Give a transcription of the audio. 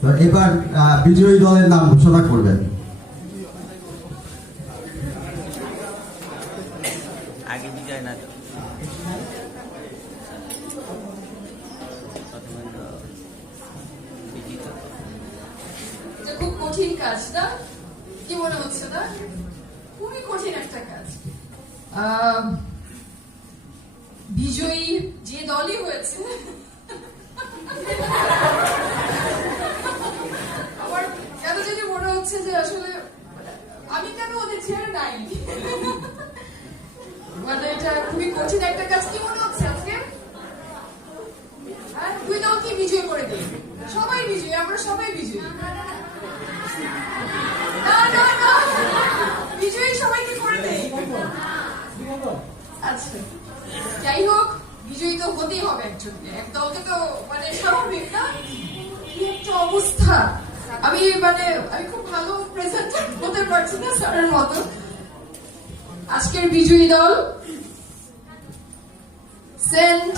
তো এবার বিজয়ী দলের নাম ঘোষণা করবেন। আগে বিজয় না খুব কঠিন কাজ না, কি মনে হচ্ছে না? খুবই কঠিন একটা কাজ। বিজয়ী যে দলই হয়েছে, আমার কেন যদি মনে হচ্ছে যে আসলে আমি কেন ওদের ছেড়ে নাই, মানে এটা খুবই কঠিন একটা কাজ। কি মনে হচ্ছে আজকে? দুই দলকে বিজয় করে দিই, সবাই বিজয়ী, আমরা সবাই বিজয়ী। না না না, বিজয়ী সবাইকে করে দেই। আচ্ছা, যাই হোক, বিজয়ী তো হতেই হবে একজনকে, এক দলকে তো মানে স্বাভাবিক না? কি একটা অবস্থা! আমি খুব ভালো প্রেজেন্টার হতে পারছি না স্যারের মতো। আজকের বিজয়ী দল সেন্ট